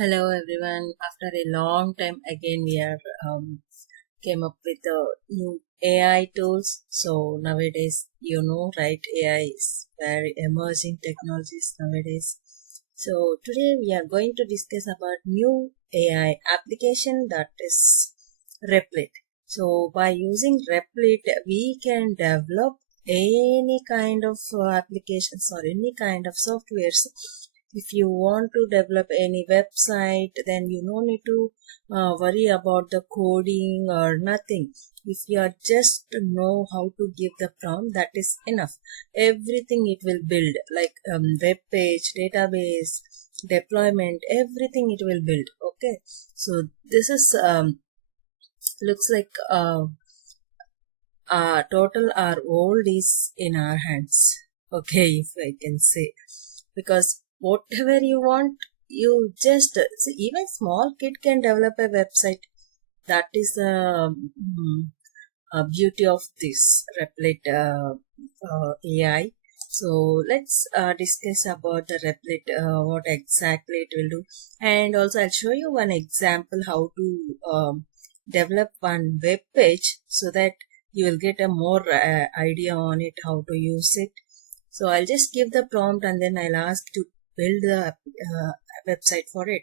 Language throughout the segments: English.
Hello everyone. After a long time again we are came up with new AI tools. So nowadays right, AI is very emerging technologies nowadays. So today we are going to discuss about new AI application that is Replit. So by using Replit we can develop any kind of applications or any kind of softwares. If you want to develop any website, then you no need to worry about the coding or nothing. If you are just know how to give the prompt, that is enough. Everything it will build, like web page, database, deployment, everything it will build. Okay, so this is looks like total our world is in our hands. Okay, if I can say, because whatever you want, you just see, even small kid can develop a website. That is the beauty of this Replit AI. So let's discuss about the Replit, what exactly it will do, and also I'll show you one example how to develop one web page so that you will get a more idea on it, how to use it. So I'll just give the prompt and then I'll ask to build the website for it.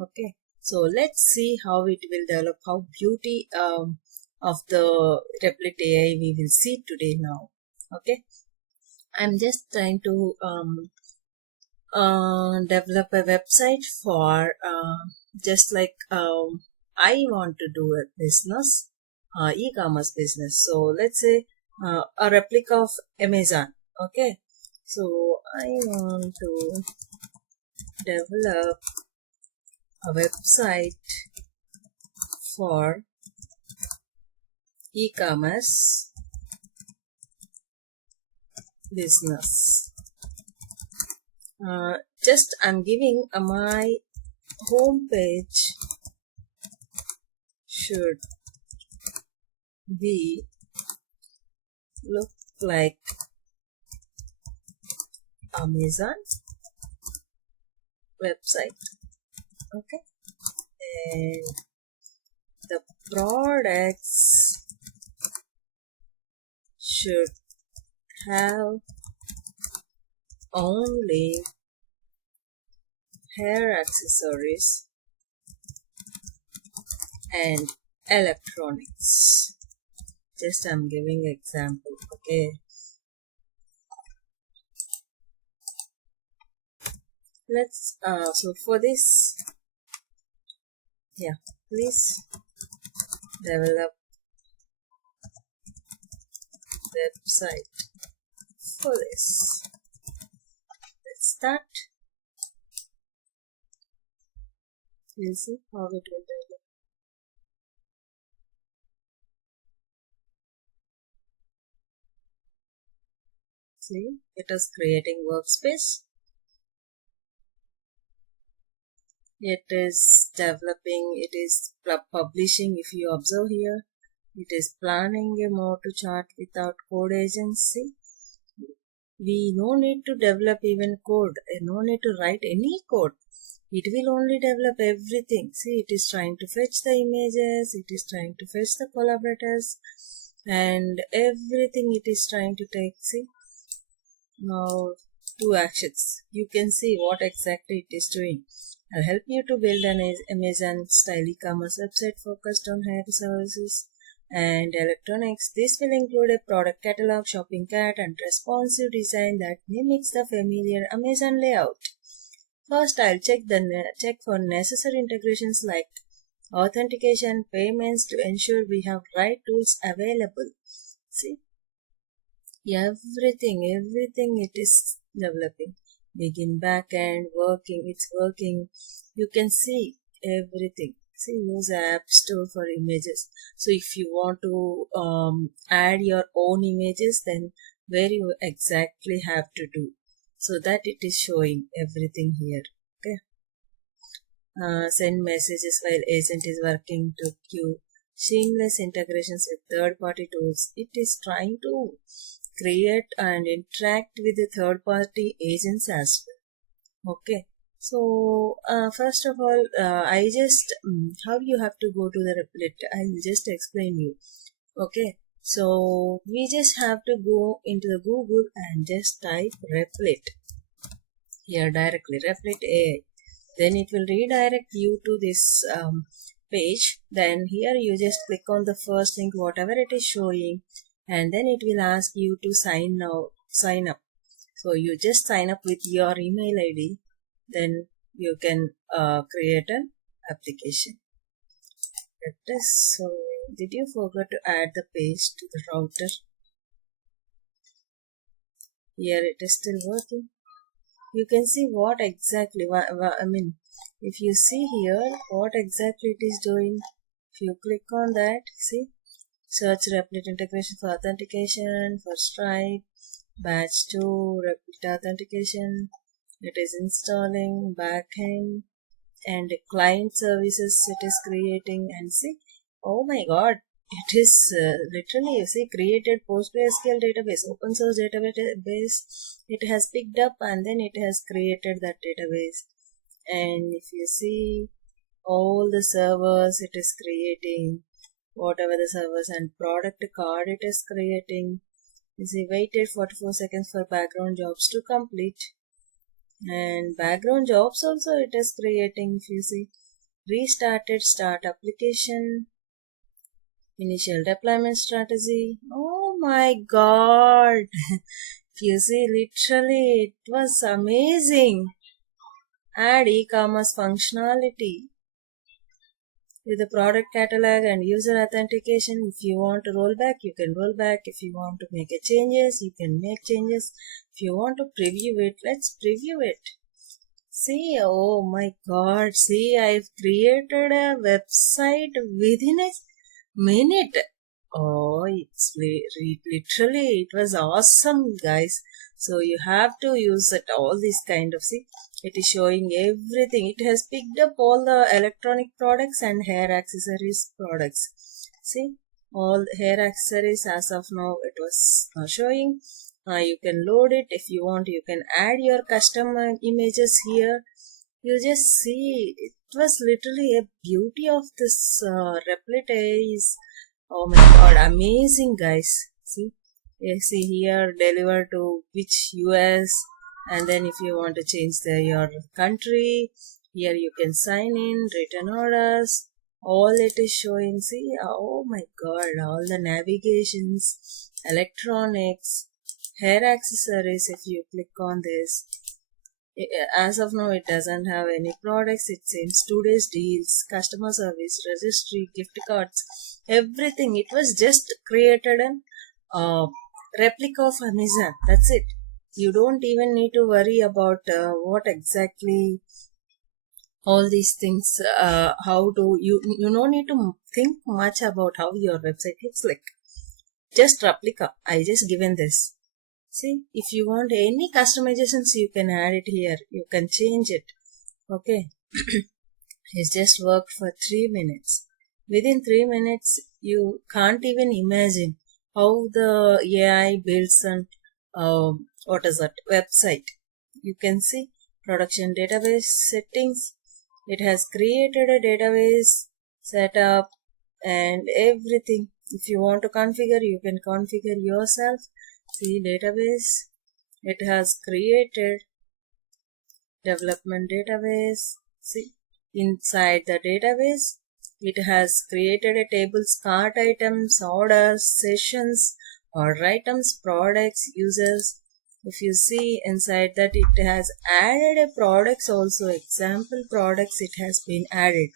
Okay, so let's see how it will develop, how beauty of the Replit AI we will see today now. Okay, I'm just trying to develop a website for just like I want to do a business, e-commerce business. So let's say a replica of Amazon. Okay, so I want to develop a website for e-commerce business. Just I'm giving my home page should be look like Amazon website. Okay, and the products should have only hair accessories and electronics. Just I'm giving example. Okay, let's so for this, yeah, please develop website for this. Let's start. We'll see how it will develop. See, it is creating workspace. It is developing, it is publishing. If you observe here, it is planning a more to chart without code agency. We no need to develop even code, no need to write any code. It will only develop everything. See, it is trying to fetch the images, it is trying to fetch the collaborators, and everything it is trying to take. See, now 2 actions. You can see what exactly it is doing. I'll help you to build an Amazon style e-commerce website focused on hair services and electronics. This will include a product catalog, shopping cart, and responsive design that mimics the familiar Amazon layout. First, I'll check for necessary integrations like authentication, payments to ensure we have right tools available. See, everything it is developing. Begin backend, working, it's working. You can see everything. See, use app store for images. So if you want to add your own images, then where you exactly have to do, so that it is showing everything here. Okay, send messages while agent is working to queue. Seamless integrations with third-party tools. It is trying to create and interact with the third-party agents as well. Okay, So first of all, I just how you have to go to the Replit, I'll just explain you. Okay, so we just have to go into the Google and just type Replit here directly, Replit AI. Then it will redirect you to this page. Then here you just click on the first link, whatever it is showing, and then it will ask you to sign up. So you just sign up with your email ID, then you can create an application. That is so. Did you forget to add the page to the router? Here it is still working. You can see what exactly, I mean, if you see here what exactly it is doing, if you click on that, see, search Replit integration for authentication, for Stripe, batch 2, Replit authentication, it is installing backend and client services it is creating, and see, oh my god, it is literally, you see, created PostgreSQL database, open source database, it has picked up and then it has created that database. And if you see all the servers it is creating, whatever the servers, and product card it is creating. You see, waited 44 seconds for background jobs to complete, and background jobs also it is creating. If you see, restarted start application, initial deployment strategy. Oh my god. If you see, literally it was amazing. Add e-commerce functionality with the product catalog and user authentication. If you want to roll back, you can roll back. If you want to make a changes, you can make changes. If you want to preview it, let's preview it. See, oh my god, see, I've created a website within a minute. Oh, it's literally, it was awesome, guys. So you have to use it, all these kind of, see, it is showing everything. It has picked up all the electronic products and hair accessories products. See, all hair accessories as of now it was showing. You can load it if you want. You can add your custom images here. You just see, it was literally a beauty of this Replit AI is, oh my god, amazing, guys. See, you see here, deliver to which US, and then if you want to change your country, here you can sign in, return orders, all it is showing. See, oh my god, all the navigations, electronics, hair accessories. If you click on this, as of now it doesn't have any products. It says today's deals, customer service, registry, gift cards, everything. It was just created an replica of Amazon. That's it. You don't even need to worry about what exactly all these things, how to, you don't need to think much about how your website looks like. Just replica. I just given this. See, if you want any customizations, you can add it here. You can change it. Okay. It's just worked for 3 minutes. Within 3 minutes, you can't even imagine how the AI builds an, what is that, website. You can see production database settings. It has created a database setup and everything. If you want to configure, you can configure yourself. See, database, it has created development database. See, inside the database, it has created a tables, cart items, orders, sessions, order items, products, users. If you see inside that, it has added a products also, example products it has been added.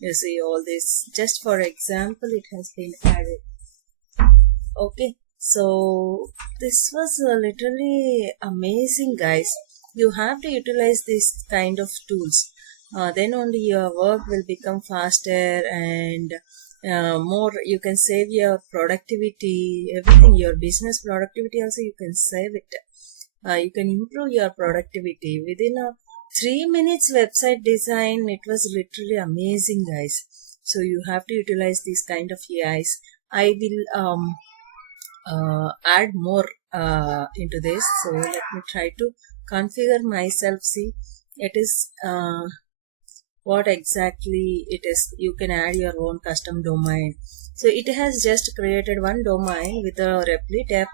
You see all this, just for example, it has been added. Okay. So this was literally amazing, guys. You have to utilize this kind of tools. Then only your work will become faster and more. You can save your productivity, everything. Your business productivity also you can save it. You can improve your productivity within a 3 minutes website design. It was literally amazing, guys. So you have to utilize these kind of AIs. I will add more into this. So let me try to configure myself. See, it is what exactly it is. You can add your own custom domain. So it has just created one domain with a Replit app,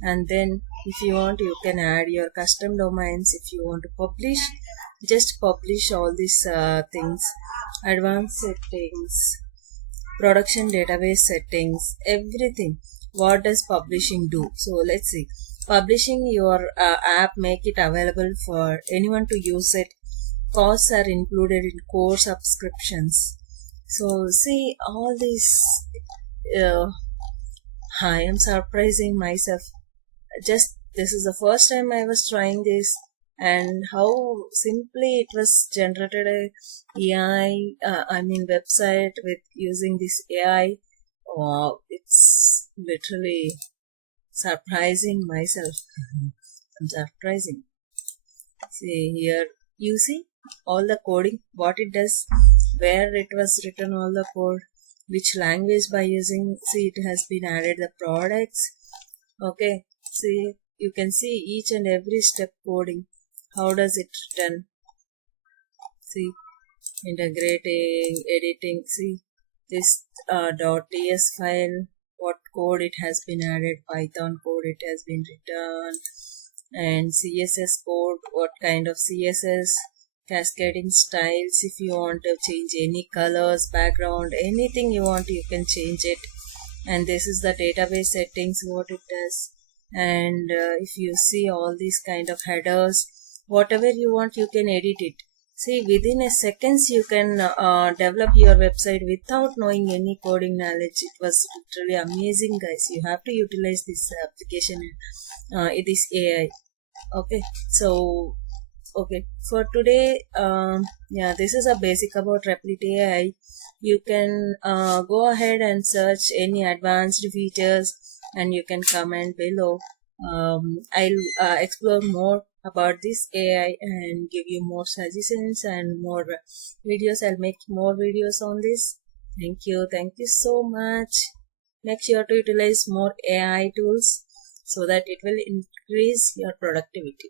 and then if you want, you can add your custom domains. If you want to publish, just publish all these things, advanced settings, production database settings, everything. What does publishing do? So let's see. Publishing your app, make it available for anyone to use it. Costs are included in core subscriptions. So see all these. uh, I am surprising myself. Just this is the first time I was trying this, and how simply it was generated a AI, website with using this AI. Wow, it's literally surprising myself. I'm surprising. See here, you see all the coding, what it does, where it was written, all the code, which language by using. See, it has been added the products. Okay, see, you can see each and every step coding. How does it done? See, integrating, editing. See this .ts file, what code it has been added, Python code it has been written, and CSS code, what kind of CSS, cascading styles. If you want to change any colors, background, anything you want, you can change it. And this is the database settings, what it does. And if you see all these kind of headers, whatever you want, you can edit it. See, within a seconds you can develop your website without knowing any coding knowledge. It was literally amazing, guys. You have to utilize this application. It is AI. Okay, so okay, for today, yeah, this is a basic about Replit AI. You can go ahead and search any advanced features, and you can comment below. I'll explore more about this AI and give you more suggestions and more videos. I'll make more videos on this. Thank you so much. Make sure to utilize more AI tools so that it will increase your productivity.